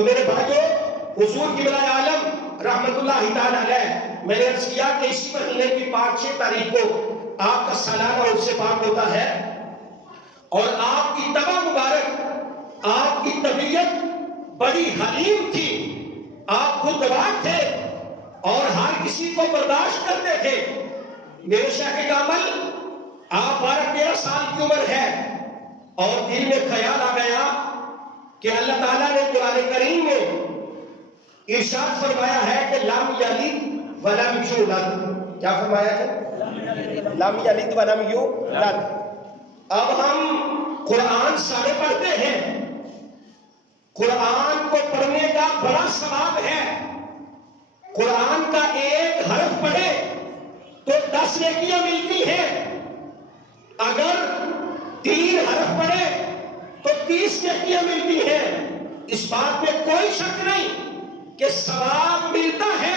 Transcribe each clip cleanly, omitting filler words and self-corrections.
تو میرے بھائیو، حضور کی بلائے عالم رحمت اللہ تعالی علیہ، میں نے عرض کیا کہ اسی مہینے کی 5-6 تاریخ کو آپ کا سالانہ عرس پاک ہوتا ہے، اور آپ کی طبع مبارک، آپ کی طبیعت بڑی حلیم تھی، آپ خودبار تھے اور ہر کسی کو برداشت کرتے تھے۔ میرے شیخ کامل، آپ 12-13 سال کی عمر ہے اور دل میں خیال آ گیا کہ اللہ تعالیٰ نے قرآن کریم میں ارشاد فرمایا ہے کہ لم یلد ولم یولد۔ کیا فرمایا ہے؟ لم یلد ولم یولد۔ اب ہم قرآن سارے پڑھتے ہیں، قرآن کو پڑھنے کا بڑا ثواب ہے، قرآن کا ایک حرف پڑھے تو 10 نیکیاں ملتی ہیں، اگر 3 حرف پڑھے تو 30 نیکیاں ملتی ہیں۔ اس بات میں کوئی شک نہیں کہ ثواب ملتا ہے،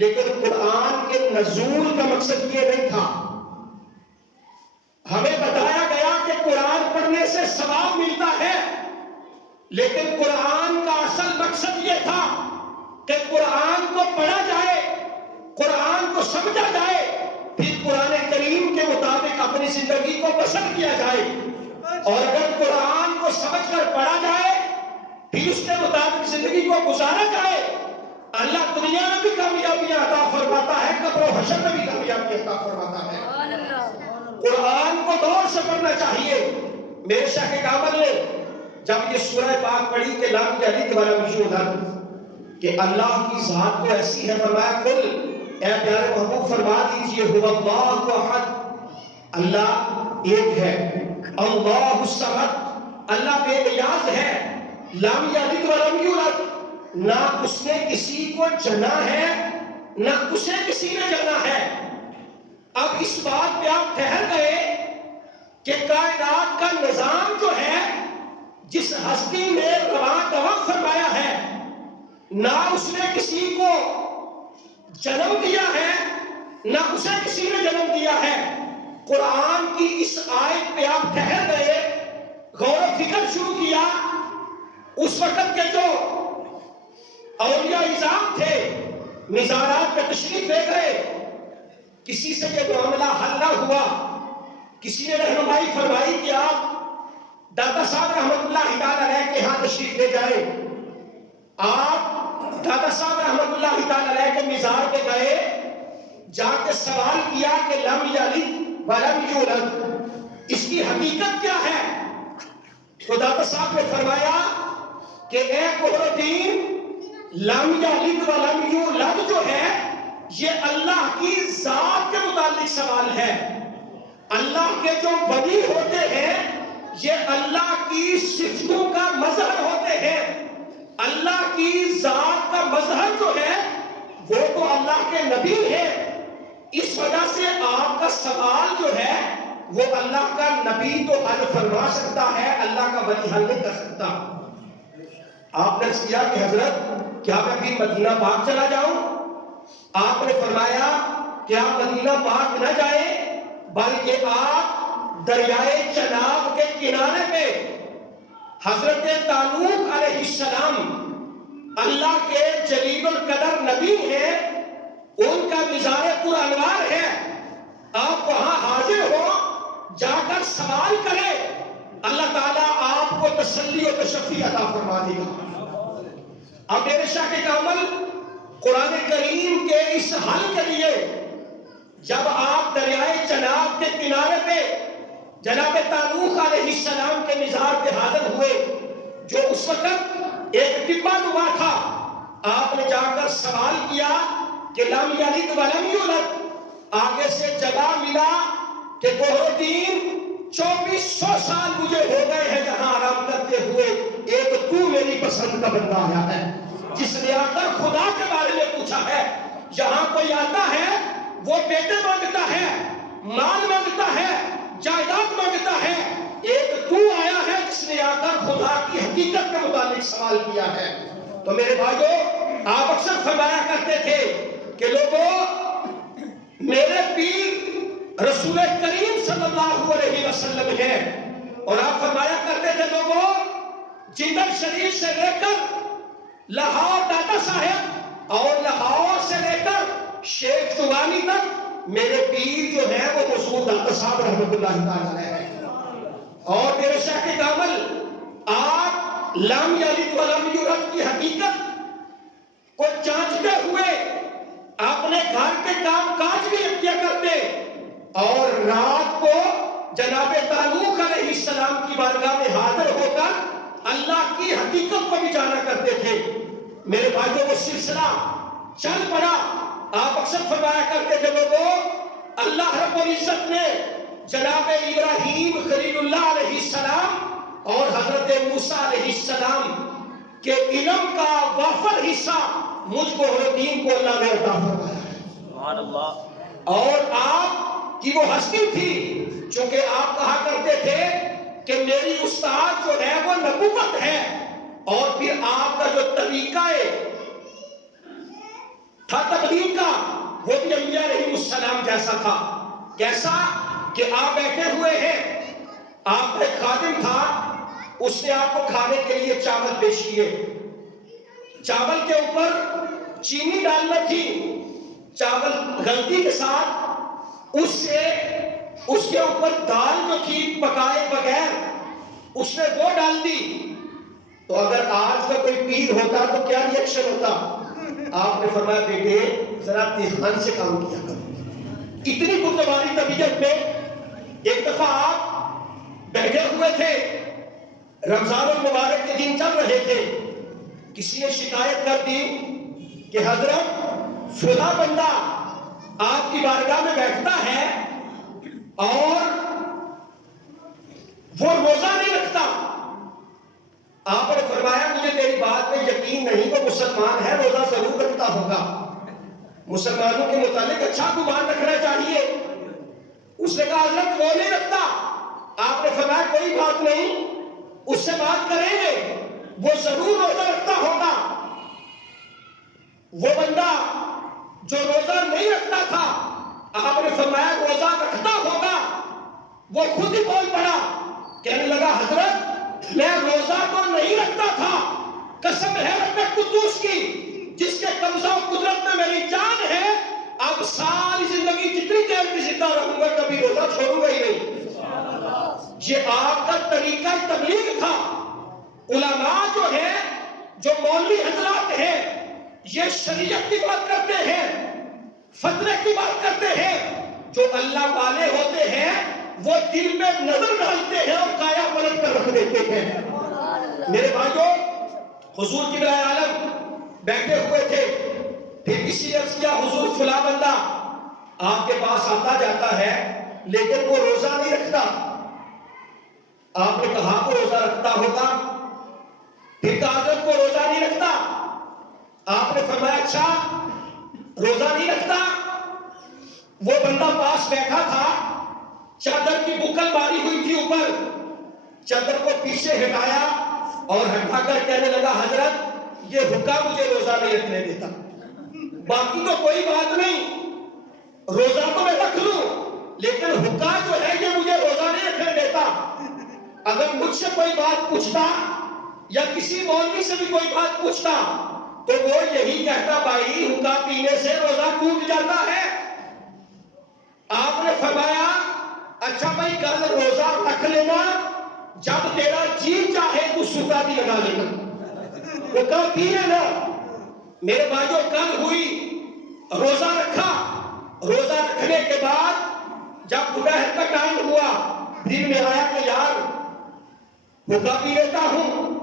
لیکن قرآن کے نزول کا مقصد یہ نہیں تھا۔ ہمیں بتایا گیا کہ قرآن پڑھنے سے ثواب ملتا ہے، لیکن قرآن کا اصل مقصد یہ تھا کہ قرآن کو پڑھا جائے، قرآن کو سمجھا جائے، پھر قرآن کریم کے مطابق اپنی زندگی کو بسر کیا جائے، اور اگر قرآن کو سمجھ کر پڑھا جائے پھر اس کے مطابق زندگی کو گزارا جائے، اللہ دنیا میں بھی کامیابیاں عطا فرماتا ہے، قبر و حشر میں بھی کامیابی عطا فرماتا ہے۔ قرآن کو دور سے پڑھنا چاہیے۔ میرے شیخ کامل نے جب یہ سورہ پاک پڑھی کہ لم یلد ولم یولد، کہ اللہ کی ذات تو ایسی ہے، فرمایا قل، اے پیارے محبوب فرما دیجئے، هو اللہ احد، اللہ ایک ہے، اللہ الصمد، اللہ بے نیاز ہے، لم یلد ولم یولد، نہ اس نے کسی کو جنا ہے نہ اسے کسی نے جنا ہے۔ اب اس بات پہ آپ ٹھہر گئے کہ کائنات کا نظام جو ہے، جس ہستی نے رواں دواں فرمایا ہے، نہ اس نے کسی کو جنم دیا ہے نہ اسے کسی نے جنم دیا ہے۔ قرآن کی اس آیت پہ آپ ٹھہر گئے، غور و فکر شروع کیا۔ اس وقت کے جو اولیاء اعظام تھے، مزارات پہ تشریف لے گئے، کسی سے یہ معاملہ حل نہ ہوا، کسی نے رہنمائی فرمائی کہ آپ دادا صاحب رحمت اللہ تعالی علیہ کے ہاں تشریف لے جائیں۔ آپ دادا صاحب رحمت اللہ تعالی علیہ کے مزار پہ گئے، جا کے سوال کیا کہ لم یلد ولم یولد، اس کی حقیقت کیا ہے؟ تو دادا صاحب نے فرمایا کہ اے قمر الدین، لم یلد ولم یولد جو ہے یہ اللہ کی ذات کے متعلق سوال ہے۔ اللہ کے جو ولی ہوتے ہیں یہ اللہ کی صفتوں کا مظہر ہوتے ہیں، اللہ کی ذات کا مظہر جو ہے وہ تو اللہ کے نبی ہے۔ اس وجہ سے آپ کا سوال جو ہے وہ اللہ کا نبی تو حل فرما سکتا ہے، اللہ کا ولی حل نہیں کر سکتا۔ آپ نے کیا کہ حضرت کیا میں بھی مدینہ پاک چلا جاؤں؟ آپ نے فرمایا کہ آپ مدینہ پاک نہ جائیں، بلکہ آپ دریائے چناب کے کنارے پہ حضرت طالوت علیہ السلام اللہ کے جلیل القدر نبی ہیں، ان کا مزار پر انوار ہے، آپ وہاں حاضر ہو، جا کر سوال کریں، اللہ تعالیٰ آپ کو تسلی و تشفی عطا فرما دے گا۔ اب میرے شاہ کامل، قرآن کریم کے اس حل کے لیے جب آپ دریائے چناب کے کنارے پہ جناب طالوت علیہ السلام کے مزار پہ حاضر ہوئے، جو اس وقت ایک ڈبہ نما تھا، آپ نے جا کر سوال کیا کہ لم یلد ولم یولد۔ آگے سے جواب ملا کہ بہرالدین 2400 سال مجھے ہو گئے ہیں یہاں آرام کرتے ہوئے، ایک تو میری پسند کا بندہ آیا ہے جس نے آ کر خدا کے بارے میں پوچھا ہے۔ یہاں کوئی آتا ہے وہ بیٹے مانگتا ہے، مال مانگتا ہے، جائیداد مانگتا ہے، ایک تو آیا ہے جس نے آ کر خدا کی حقیقت کے متعلق سوال کیا ہے۔ تو میرے بھائیو، آپ اکثر فرمایا کرتے تھے کہ لوگوں، میرے پیر رسول کریم صلی اللہ علیہ وسلم ہے، اور آپ فرمایا کرتے تھے لوگوں، جندل شریف سے لے کر لاہور داتا صاحب اور لاہور سے لے کر شیخ چوانی تک میرے پیر جو ہے وہ حضور داتا صاحب رحمۃ اللہ تعالی علیہ، اور میرے شیخ کامل آپ لم یلد ولم یولد کی حقیقت کو جانچتے ہوئے اپنے گھر کے کام کاج بھی کیا کرتے، اور رات کو جناب طالوت علیہ السلام کی بارگاہ میں حاضر ہو کر اللہ کی حقیقت کو بھی جانا کرتے تھے۔ میرے بھائیوں، وہ سلسلہ چل پڑا۔ آپ اکثر فرمایا کرتے تھے لوگوں، اللہ رب العزت نے جناب ابراہیم خلیل اللہ علیہ السلام اور حضرت موسیٰ علیہ السلام کے علم کا وافر حصہ مجھ کو اور دین کو اللہ نے عطا فرمایا ہے۔ سبحان اللہ۔ اور آپ کی وہ ہستی تھی، چونکہ آپ کہا کرتے تھے کہ میری استاد جو ہے وہ نبوت ہے، اور پھر آپ کا جو طریقہ تھا تبلیغ کا وہ بھی انبیاء علیہ السلام جیسا تھا۔ کیسا کہ آپ بیٹھے ہوئے ہیں، آپ کا ایک خادم تھا، اس نے آپ کو کھانے کے لیے چاول پیش کیے، چاول کے اوپر چینی ڈالنا تھی، چاول غلطی کے ساتھ اس کے اوپر دال جو تھی پکائے بغیر اس نے وہ ڈال دی، تو اگر آج کا کوئی پیر ہوتا تو کیا ریئیکشن ہوتا؟ آپ نے فرمایا بیٹے ذرا دھیان سے کام کیا کرو۔ اتنی تمہاری طبیعت میں ایک دفعہ آپ بیٹھے ہوئے تھے، رمضان المبارک کے دن چل رہے تھے، کسی نے شکایت کر دی کہ حضرت فلاں بندہ آپ کی بارگاہ میں بیٹھتا ہے اور وہ روزہ نہیں رکھتا۔ آپ نے فرمایا مجھے تیری بات میں یقین نہیں، وہ مسلمان ہے، روزہ ضرور رکھتا ہوگا، مسلمانوں کے متعلق اچھا گمان رکھنا چاہیے۔ اس نے کہا حضرت وہ نہیں رکھتا۔ آپ نے فرمایا کوئی بات نہیں، اس سے بات کریں گے، وہ ضرور روزہ رکھتا ہوگا۔ وہ بندہ جو روزہ نہیں رکھتا تھا، آپ نے فرمایا روزہ رکھتا ہوگا۔ وہ خود ہی بول پڑا، کہنے لگا حضرت میں روزہ تو نہیں رکھتا تھا، قسم ہے رب قدوس کی جس کے قبضہ و قدرت میں میری جان ہے، اب ساری زندگی جتنی دیر بھی زندہ رہوں گا کبھی روزہ چھوڑوں گا ہی نہیں۔ یہ آپ کا طریقہ تبلیغ تھا۔ علماء جو ہے، جو مولوی حضرات ہیں، یہ شریعت کی بات کرتے ہیں، فتوے کی بات کرتے ہیں۔ جو اللہ والے ہوتے ہیں وہ دل میں نظر ڈالتے ہیں اور کایا پلٹ کر رکھ دیتے ہیں۔ میرے بھائیوں، حضور کی برائے عالم بیٹھے ہوئے تھے، پھر کسی نے عرض کیا حضور فلاں بندہ آپ کے پاس آتا جاتا ہے لیکن وہ روزہ نہیں رکھتا۔ آپ نے کہا وہ روزہ رکھتا ہوگا، پھر کہا حضرت وہ روزہ نہیں رکھتا۔ آپ نے فرمایا اچھا روزہ نہیں رکھتا۔ وہ بندہ پاس بیٹھا تھا، چادر کی بکل ماری ہوئی تھی اوپر، چادر کو پیچھے ہٹایا اور ہٹا کر کہنے لگا حضرت یہ حکا مجھے روزہ نہیں رکھنے دیتا، باقی تو کوئی بات نہیں، روزہ تو میں رکھ لوں لیکن حکا جو ہے یہ مجھے روزہ نہیں رکھنے دیتا۔ اگر مجھ سے کوئی بات پوچھتا یا کسی مولوی سے بھی کوئی بات پوچھتا تو وہ یہی کہتا بھائی حکا پینے سے روزہ ٹوٹ جاتا ہے۔ آپ نے فرمایا اچھا بھائی کل روزہ رکھ لینا، جب تیرا جی چاہے تو سوکھا بھی لگا لینا، حکا پی لینا۔ میرے بھائیوں کل ہوئی، روزہ رکھا، روزہ رکھنے کے بعد جب دوپہر کا ٹائم ہوا، دن میں آیا کہ یار حکا پی لیتا ہوں،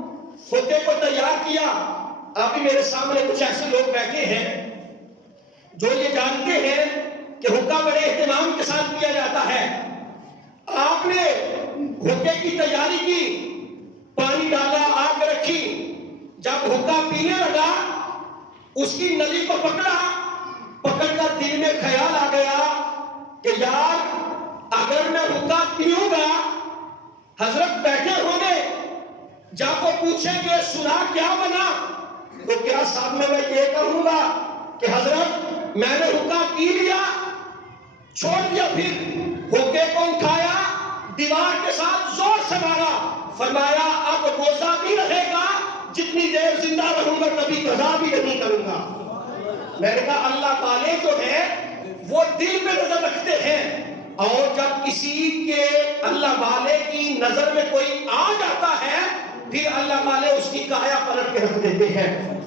حکے کو تیار کیا۔ ابھی میرے سامنے کچھ ایسے لوگ بیٹھے ہیں جو یہ جانتے ہیں کہ حکا بڑے اہتمام کے ساتھ کیا جاتا ہے۔ آپ نے حکے کی تیاری کی، پانی ڈالا، آگ رکھی، جب حکا پینے لگا اس کی نلی کو پکڑا، پکڑ کر دل میں خیال آ گیا کہ یار اگر میں حکا پیوں گا حضرت بیٹھے ہوں گے، جب وہ پوچھیں گے سنا کیا بنا تو کیا صاحب میں یہ کہوں گا کہ حضرت میں نے حکا پی لیا، چھوڑ دیا، پھر حکے کو اٹھایا، دیوار کے ساتھ زور سے مارا، فرمایا اب روزہ بھی رہے گا جتنی دیر زندہ رہوں گا کبھی قضا بھی نہیں کروں گا۔ میں نے کہا اللہ تعالی جو ہے وہ دل میں نظر رکھتے ہیں، اور جب کسی کے اللہ والے کی نظر میں کوئی آ جاتا ہے پھر اللہ والے اس کی کایا پلٹ کے رکھ دیتے ہیں۔